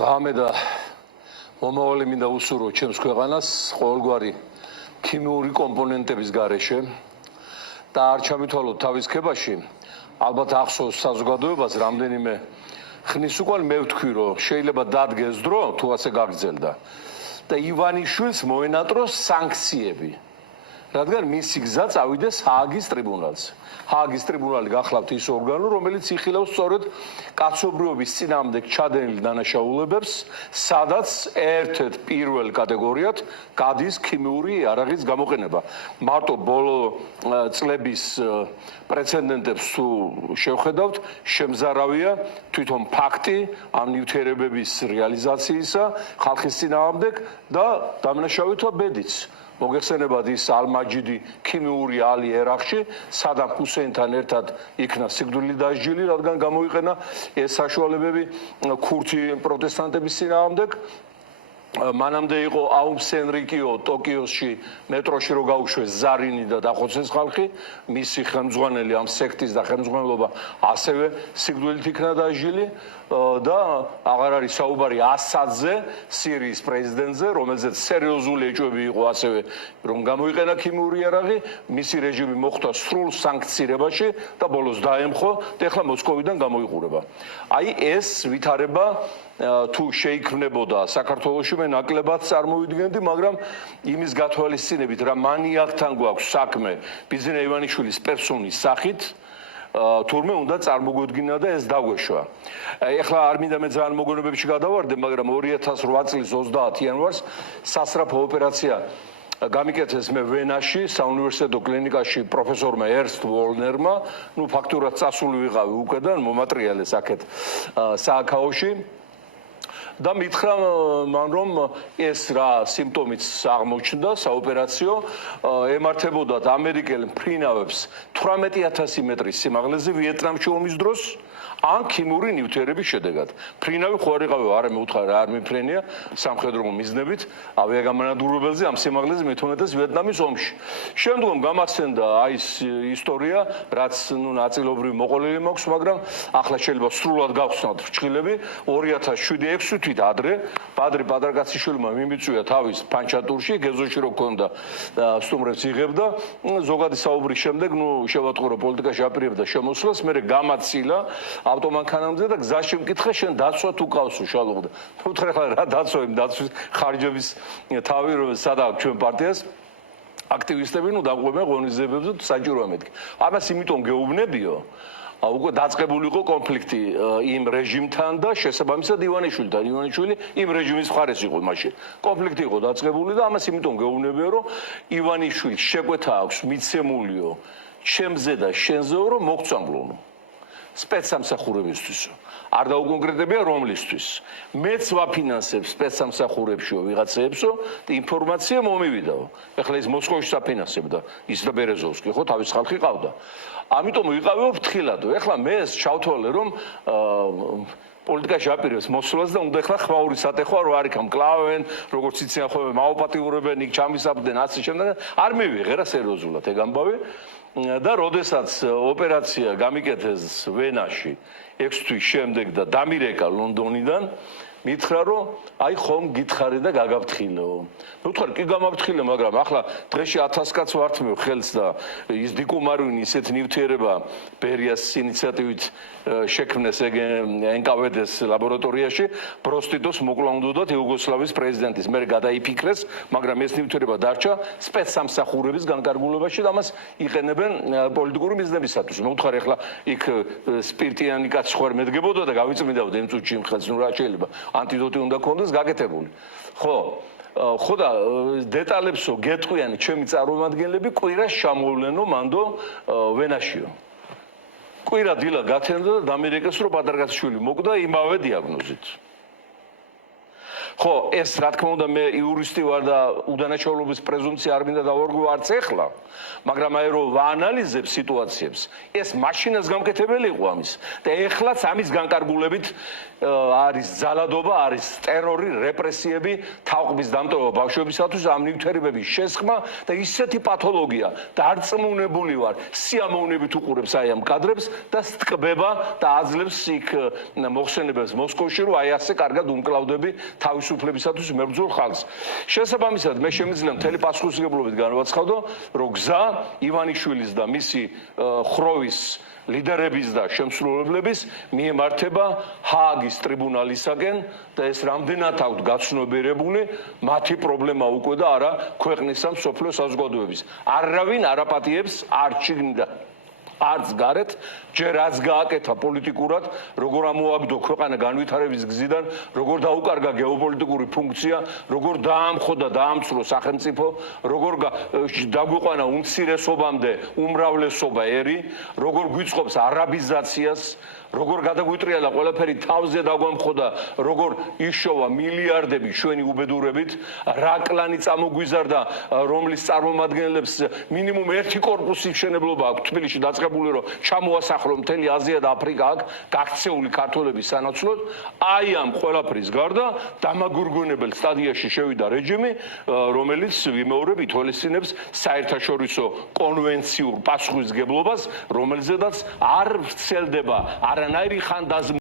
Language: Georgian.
ღამე და მომავალი მინდა უსურო ჩემს ქვეყანას ყოველგვარი ქიმიური კომპონენტების გარეშე და არ ჩამითვალოთ თავის ქებაში. ალბათ ახსოვს საზოგადოებას რამდენიმე ხნის უკან მე ვთქვი, რომ შეიძლება დადგეს დრო, თუ ასე გაგრძელდა და ივანიშვილს მოენატროს სანქციები. რადგან მისი გზა წავიდეს ჰააგის ტრიბუნალზე. ჰააგის ტრიბუნალი გახლავთ ის ორგანო, რომელიც იხილავს სწორედ კაცობრიობის წინააღმდეგ ჩადენილ დანაშაულებებს, სადაც ერთ-ერთ პირველ კატეგორიად გადის ქიმიური იარაღის გამოყენება. მარტო ბოლო წლების პრეცედენტებს თუ შევხედავთ, შემზარავია თვითონ ფაქტი ამ ნივთიერებების რეალიზაციისა ხალხის წინააღმდეგ და დამნაშავეთა ბედიც. მოგეხსენებათ ის ალ-მაჯიდი ქიმიური ალი ერაყში სადამ ჰუსეინთან ერთად იქნა სიკვდილი დასჯილი, რადგან გამოიყენა ეს საშუალებები ქურთი პროტესტანტების წინააღმდეგ. მანამდე იყო აუმ სენრიკიო ტოკიოში მეტროში რო გაუშვეს ზარინი და დახოცეს ხალხი, მისი ხელმძღვანელი ამ სექტის და ხელმძღვანელობა ასევე სიკვდილით იქნა დასჯილი და აღარ არის საუბარი ასადზე, სირიის პრეზიდენტზე, რომელზეც სერიოზული ეჭვები იყო ასევე, რომ გამოიყენა ქიმიური იარაღი, მისი რეჟიმი მოხვდა სრულ სანქცირებაში და ბოლოს დაემხო და ეხლა მოსკოვიდან გამოიყურება. აი ეს ვითარება თუ შეიქმნებოდა საქართველოში მე ნაკლებად წარმოვიდგენდი, მაგრამ იმის გათვალისწინებით, რა მანიაკთან გვაქვს საქმე ბიზნე ივანიშვილის პერსონის სახით, თურმე უნდა წარმოგვედგინა და ეს დაგვეშვა. ეხლა არ მინდა მე ძალიან მოგონებებში გადავარდე, მაგრამ 2008 წლის 30 იანვარს სასწრაფო ოპერაცია გამიკეთეს მე ვენაში, საუნივერსიტეტო კლინიკაში პროფესორმა ერნსტ ვოლნერმა, ფაქტურად წასული ვიყავი უკედან, მომატრიალეს აქეთ სააქაოში. და მითხრა მან რომ ეს რა სიმპტომიც აღმოჩნდა საოპერაციო ემართებოდათ ამერიკელ მფრინავებს 18000 მეტრის სიმაღლეზე ვიეტნამში ომის დროს ან ქიმიური ნივთიერების შედეგად. მფრინავი ხო არ იყავი, არ მეუთხარ, არ მიფრენია სამხედრო მიზნებით ავიაგამანადგურებელზე ამ სიმაღლეზე მეთუნეთეს ვიეტნამის ომში. შემდგომ გამახსენდა აი ეს ისტორია, რაც ნაწილობრივ მოყოლილი მაქვს, მაგრამ ახლა შეიძლება სრულად გავხსნათ ფრჩხილები 2007-6 თვით ადრე ბადრი პადარკაციშვილმა მიმიწვია თავის პანჩატურში, გეზოში რო ქონდა სტუმრებს იღებდა, ზოგადი საუბრის შემდეგ, შევატყო რომ პოლიტიკაში აპირებდა შემოსვლას, მერე გამაცილა ავტომანქანამდე და გზაში მკითხა შენ დაცვა თუ ყავს უშალობდა. უთხრა ხა რა დაცვა იმ დაცვის ხარჯების თავი რომ სადაა ჩვენ პარტიას აქტივისტები დაყვებენ ღონისძიებებზე თუ საჭიროა მეთქი. ამას იმიტომ გეუბნებიო უკვე დაწყებული იყო კონფლიქტი იმ რეჟიმთან და შესაბამისად ივანიშვილთან. ივანიშვილი იმ რეჟიმის მხარეს იყო მაშინ. კონფლიქტი იყო დაწყებული და ამას იმიტომ გეუბნებიო, რომ ივანიშვილს შეკვეთა აქვს მიცემულიო ჩემზე და შენზეო, რომ მოგწამლონო. სპეცსამსახურებისთვისო. არ დაუკონკრეტებია რომლისთვის. მეც ვაფინანსებ სპეცსამსახურებშიო ვიღაცეებსო და ინფორმაცია მომივიდაო. ეხლა ის მოსკოვში საფინანსებდა ის და ბერეზოვსკი, ხო, თავის ხალხი ყავდა. ამიტომ ვიყავიო ფრთხილადო. ეხლა მე ეს ჩავთვალე, რომ პოლიტიკაში აპირებს მოსვლას და უნდა ეხლა ხვაური სატეხვა რო არ იქამ კლავენ, როგორც იციან ხო, მაოპატიურებენ, იქ ჩამისაბდნენ ასე შემდეგ. არ მივიღე რა სერიოზულად ეგ ამბავი. და როდესაც ოპერაცია გამიკეთეს ვენაში 6 თვის შემდეგ და დამირეკა ლონდონიდან, მითხრა რომ აი ხომ გითხარი და გაგაფრთხილეო. მე ვთქვი კი გამაფრთხილე, მაგრამ ახლა დღეში 1000 კაცს ვართმევ ხელს და ის დიკუმარვინი ისეთ ნივთიერება ბერიას ინიციატივით შექმნეს NKVD-ს ლაბორატორიაში, ბროსტიტოს მოკლა უნდათ იუგოსლავიის პრეზიდენტის. მე გადაიფიქრეს, მაგრამ ეს ნივთიერება დარჩა სპეცსამსახურების განკარგულებაში და ამას იყენებენ პოლიტიკური მიზნებისათვის. მე ვთქვი ახლა იქ სპირტიანი კაცი ხوار მედგებოდა და გავიწმინდავდა იმ წუთში იმ ხელს, რა შეიძლება ანტიდოტი უნდა კონდეს გაკეთებული. ხო და დეტალებსო გეტყვიანი ჩემი წარმომადგენლები კვირას ჩამოვლენო მანდო ვენაშიო. კვირა დილა გათენდა და დამირეკეს რომ პადარკაციშვილი მოკვდა იმავე დიაგნოზით. ხო, ეს რა თქმა უნდა მე იურისტი ვარ და უდანაშაულობის პრეზუმპცია არ მინდა დავარღვევ არც ეხლა, მაგრამ აი რომ ვაანალიზებ სიტუაციებს, ეს მაშინაც გამკეთებელი იყო ამის და ეხლაც ამის განკარგულებით არის ძალადობა, არის ტერორი, რეპრესიები, თავყბის დამტვრობა ბავშვებისათვის, ამ ნივთიერებების შესხმა და ისეთი პათოლოგია, დარწმუნებული ვარ, სიამოვნებით უყურებს აი ამ კადრებს და სტკბება და აძლევს იქ მოხსენებებს მოსკოვში, რომ აი ასე კარგად უმკლავდები თავისუფლებისათვის მებრძოლ ხალხს. შესაბამისად, მე შემიძლია მთელი პასუხისმგებლობით განვაცხადო, რომ გზა ივანიშვილის და მისი ხროვის ლიდერების და შემსრულებლების მიემართება ჰააგის ტრიბუნალისაკენ და ეს რამდენად აქვს გაცნობიერებული მათი პრობლემა უკვე და არა ქვეყნის ან სოფლიო საზოგადოების. არავინ არ აპატიებს არც შიგნიდან არც გარეთ, ჯერ რაც გააკეთა პოლიტიკურად, როგორ ამოაგდო ქვეყანა განვითარების გზიდან, როგორ დაუკარგა გეოპოლიტიკური ფუნქცია, როგორ დაამხო და დაამცრო სახელმწიფო, როგორ დაგვიყვანა უმცირესობამდე უმრავლესობა ერი, როგორ გვიწყობს არაბიზაციას, როგორ გადაგვიტრიალა ყველაფერი თავზე დაგვამხო და როგორ იშოვა მილიარდები ჩვენი უბედურებით, რა კლანი წამოგვიზარდა, რომლის წარმომადგენლებს მინიმუმ ერთი კორპუსის მშენებლობა აქვს თბილისში დაწყებული, რომ ჩამოასახლო მთელი აზია და აფრიკა აქ გაქცეული ქართველების სანაცვლოდ, აი ამ ყველაფრის გარდა დამაგურგონებელ სტადიაში შევიდა რეჟიმი, რომელიც ვიმეორებ ითვალისწინებს საერთაშორისო კონვენციურ პასუხისმგებლობას, რომელზედაც არ ვრცელდება არანაირი ხანდაზმული